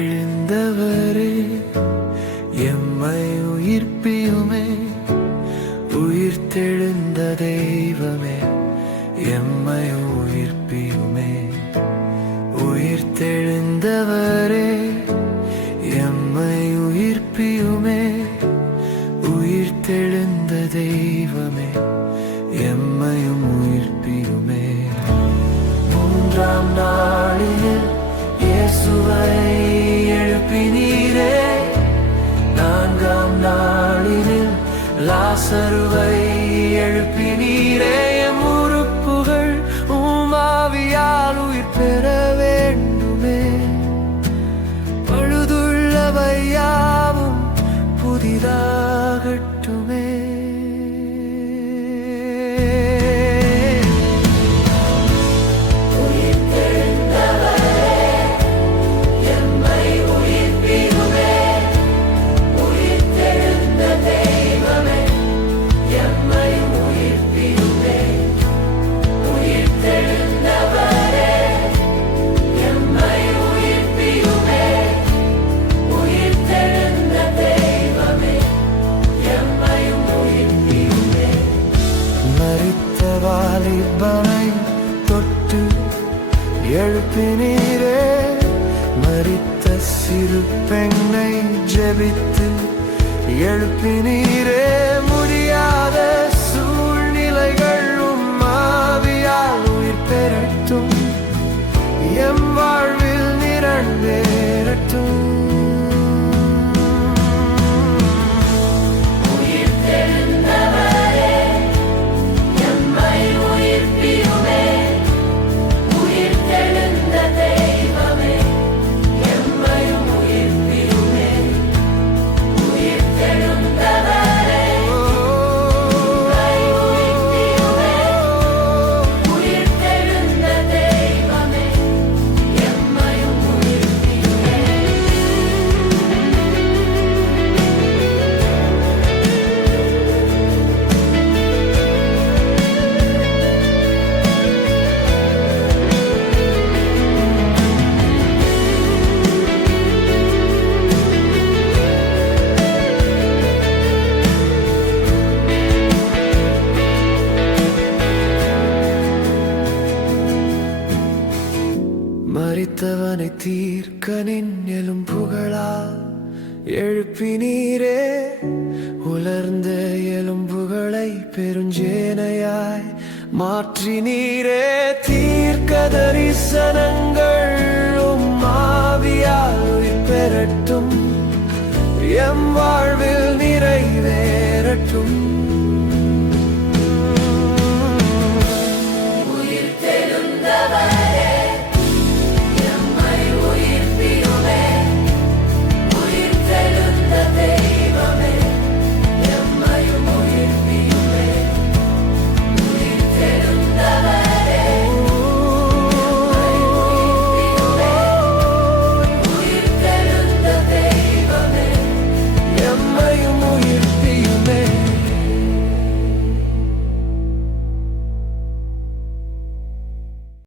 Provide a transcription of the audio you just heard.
உயிர்த்தெழுந்தவரே எம்மை உயிர்ப்பியுமே, உயிர்த்தெழுந்த தெய்வமே எம்மை உயிர்ப்பியுமே. உயிர்த்தெழுந்தவரே எம்மை உயிர்ப்பியுமே, உயிர்த்தெழுந்த தெய்வமே எம்மையும் உயிர்ப்பியுமே. மூன்றாம் நாளில் இயேசுவை எழுப்பினீரே, நான்காம் நாளில் லாசருவை எழுப்பினீரே. எம் உறுப்புகள் உம்மாவியால் உயிர் பெற வேண்டுமே, பழுதுள்ளவை யாவும் புதிதாகட்டுமே. வாலிபனை தொட்டு எழுப்பினீரே, மரித்த சிறு பெண்ணை ஜெபித்து எழுப்பினீரே. முடியாத சூழ்நிலைகள் உம்மாவியால் உயிர் பெறட்டும், எம் வாழ்வில் நிறைவேறட்டும். மரித்தவனை தீர்க்க நின் எலும்புகளால் எழுப்பினீரே, உலர்ந்த எலும்புகளை பெருஞ்சேனையாய் மாற்றினீரே. தீர்க்க தரிசனங்கள் உம்மாவியால் உயிர் பெறட்டும், எம் வாழ்வில் நிறைவேறட்டும்.